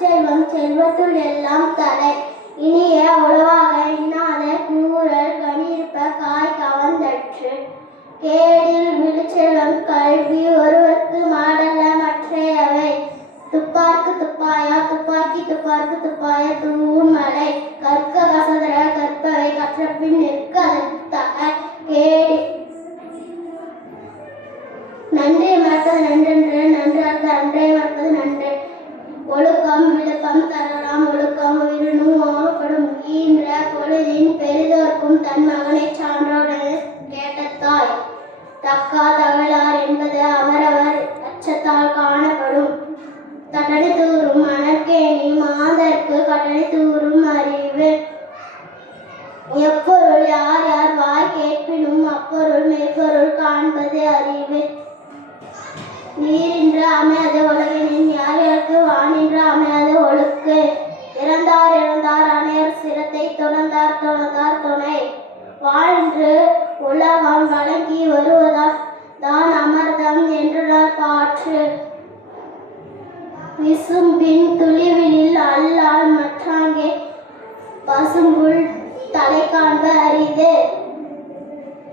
அருட்செல்வம் செல்வத்துள் எல்லாம் தலை இனிய உளவாக இன்னாத கூறல் கனியிருப்ப காய் கவர்ந்தற்று கேடில் விழுச்செல்வம் கல்வி ஒருவர்க்கு மாடல்ல மற்றையவை துப்பார்க்கு துப்பாயா துப்பாக்கி துப்பார்க்கு துப்பாய தூவும் மலை கற்க கசதர கற்பவை கற்றபின் நிற்க அதற்காக கேடி நன்றி மறப்பது நன்றென்று நன்றார்க்கு அன்றே மறப்பது நன்று ஒழுக்கம் விழுப்பம் தரலாம் ஒழுக்கம் உயிரினும் ஆகப்படும் ஈன்ற பொழுதின் பெரிதோர்க்கும் தன் மகனை சான்றோடு கேட்டத்தாய் தக்கா தகளார் என்பது அவரவர் அச்சத்தால் காணப்படும் தட்டனை தூரும் மணற்கேணி மாதர்க்கு கட்டணை தூரும் அறிவு எப்பொருள் யார் யார் வாய் கேட்பினும் அப்பொருள் மெய்ப்பொருள் காண்பது அறிவு நீரின்று அமையாத உலகினின் யார் யாருக்கு வானின்று அமையாத ஒழுக்கு இறந்தார் இறந்தார் அனையர் சிரத்தை துறந்தார் துறந்தார் துணை வாழ்ந்து உலகம் வழங்கி வருவதால் தான் அமர்தம் என்றுள்ளார் காற்று விசும்பின் துளிவினில் அல்லால் மற்றாங்கே பசும்புல் தலை காண்ப அரிது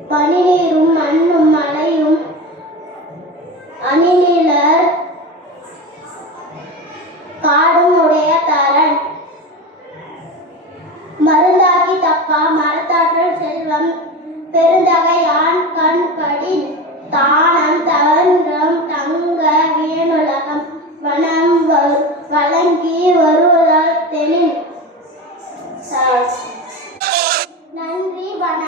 பனிநீரும் மண்ணும் மழையும் அணிநிலர் காடும் உடைய தரன் மருந்தாகி தப்பா மரத்தாற்றல் செல்வம் பெருந்தகை யான் கண் படி தானம் தவன்றம் தங்க வியனுலகம் வனம் வழங்கி வருவதால் தெளின் நன்றி வணக்கம்.